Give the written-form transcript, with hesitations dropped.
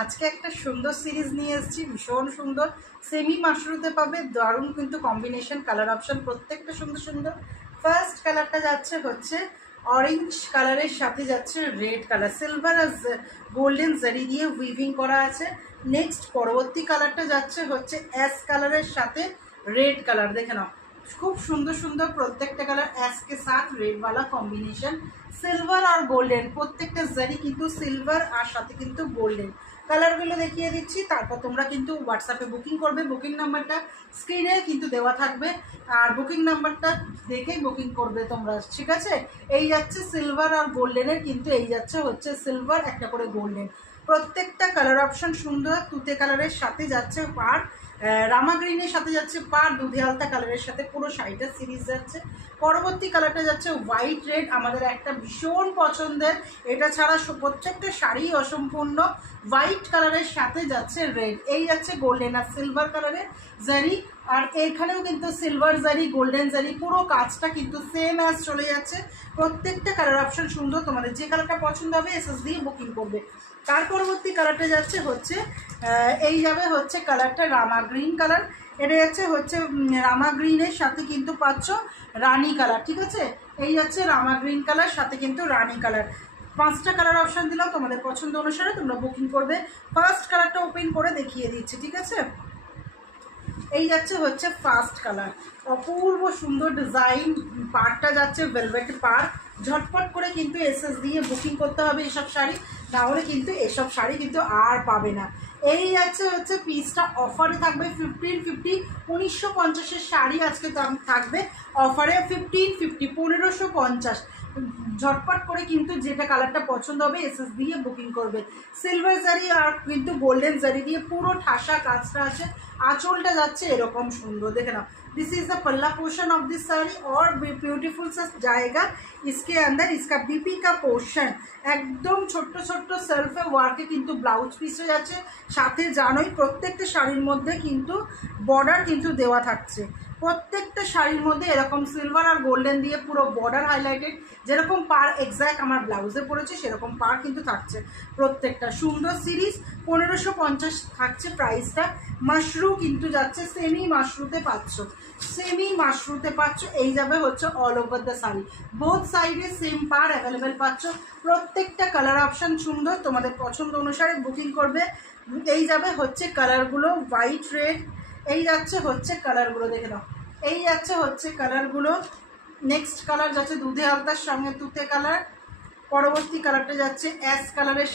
আজকে একটা সুন্দর সিরিজ নিয়ে এসেছি, ভীষণ সুন্দর। সেমি মাশরুতে পাবে, দারুণ কিন্তু কম্বিনেশন, কালার অপশন প্রত্যেকটা সুন্দর সুন্দর। ফার্স্ট কালারটা যাচ্ছে হচ্ছে অরেঞ্জ কালারের সাথে যাচ্ছে রেড কালার, সিলভার আর গোল্ডেন জারি দিয়ে উইভিং করা আছে। নেক্সট পরবর্তী কালারটা যাচ্ছে হচ্ছে অ্যাশ কালারের সাথে रेड कलर, देखे नाओ खूब सुंदर सुंदर प्रत्येकटा कलर एस के साथ रेड वाला कॉम्बिनेशन, सिल्वर और गोल्डन प्रत्येकटा जरी किन्तु सिल्वर और साथे किन्तु गोल्डन कलरगुलो देखिए दिচ্ছি। তারপর তোমরা কিন্তু হোয়াটসঅ্যাপে বুকিং করবে, বুকিং নাম্বারটা স্ক্রিনে কিন্তু দেওয়া থাকবে, আর বুকিং নাম্বারটা দেখেই বুকিং করবে তোমরা, ঠিক আছে। এই যাচ্ছে সিলভার আর গোল্ডেনের, কিন্তু এই যাচ্ছে হচ্ছে সিলভার একটা করে গোল্ডেন, প্রত্যেকটা কালার অপশন সুন্দর। তুতে কালারের সাথে যাচ্ছে পার, রামা গ্রিনের সাথে যাচ্ছে পার, দুধে আলতা কালারের সাথে পুরো শাড়িটা সিরিজ যাচ্ছে। পরবর্তী কালারটা যাচ্ছে হোয়াইট রেড, আমাদের একটা ভীষণ পছন্দের, এটা ছাড়া প্রত্যেকটা শাড়ি অসম্পূর্ণ। হোয়াইট কালারের সাথে যাচ্ছে রেড, এই যাচ্ছে গোল্ডেন আর সিলভার কালারের জারি, আর এখানেও কিন্তু সিলভার জারি গোল্ডেন জারি পুরো কাজটা কিন্তু সেম অ্যাজ চলে যাচ্ছে। প্রত্যেকটা কালার অপশন সুন্দর, তোমাদের যে কালারটা পছন্দ হবে এসএস দিয়ে বুকিং করবে। তার পরবর্তী কালারটা যাচ্ছে হচ্ছে এই যাবে হচ্ছে কালারটা রামা গ্রিন কালার, এটা যাচ্ছে হচ্ছে রামা গ্রিনের সাথে কিন্তু পাচ্ছ রানি কালার, ঠিক আছে। এই যাচ্ছে রামা গ্রিন কালার সাথে কিন্তু রানি কালার, পাঁচটা কালার অপশান দিলাম, তোমাদের পছন্দ অনুসারে তোমরা বুকিং করবে। ফার্স্ট কালারটা ওপেন করে দেখিয়ে দিচ্ছি, ঠিক আছে। এই যাচ্ছে হচ্ছে ফার্স্ট কালার, অপূর্ব সুন্দর ডিজাইন, পাড়টা যাচ্ছে ভেলভেট পাড়, ঝটপট করে কিন্তু এসএস দিয়ে বুকিং করতে হবে এসব শাড়ি, নাহলে কিন্তু এসব শাড়ি কিন্তু আর পাবে না। এই যাচ্ছে হচ্ছে পিসটা অফারে থাকবে 1550, 1950 শাড়ি আজকে থাকবে অফারে 1550, 1550। ঝটপট করে কিন্তু যেটা কালারটা পছন্দ হবে এসএস দিয়ে বুকিং করবে। সিলভার জারি আর কিন্তু গোল্ডেন জারি দিয়ে পুরো ঠাসা কাজটা আছে, आँचलटा जाच्छे एरकम सुंदर, देखे ना। दिस इज द पल्ला पोर्शन ऑफ दिस साड़ी और ब्यूटीफुल सा जाएगा इसके अंदर। इसका बीपी का पोर्शन एकदम छोट्ट छोट्ट सेल्फे वार्के किन्तु ब्लाउज पिस हो जाच्छे, साथे जानोई प्रत्येकटा शाड़ीर मध्य किन्तु बॉर्डर किन्तु देवा थाकछे, प्रत्येकटा शाड़ीर मध्य एरकम सिलभार और गोल्डन दिए पुरो बॉर्डर हाइलाइटेड, जेरकम पार एक्जैक्ट आमार ब्लाउजे पड़ेছে সেরকম পার কিন্তু থাকছে। প্রত্যেকটা সুন্দর সিরিজ 1550 থাকছে প্রাইসটা। মাশরু কিন্তু যাচ্ছে সেমি মাশরুতে পাচ্ছ, সেমি মাশরুতে পাচ্ছ। এই যাবে হচ্ছে all over the sari, both সাইডে সেম পার অ্যাভেলেবেল পাচ্ছ। প্রত্যেকটা কালার অপশান সুন্দর, তোমাদের পছন্দ অনুসারে বুকিং করবে। এই যাবে হচ্ছে কালারগুলো হোয়াইট রেড, এই যাচ্ছে হচ্ছে কালারগুলো, দেখে নাও এই যাচ্ছে হচ্ছে কালারগুলো। নেক্সট কালার যাচ্ছে দুধে আলতার সঙ্গে তুতে কালার, পরবর্তী কালারটা যাচ্ছে অ্যাশ কালারের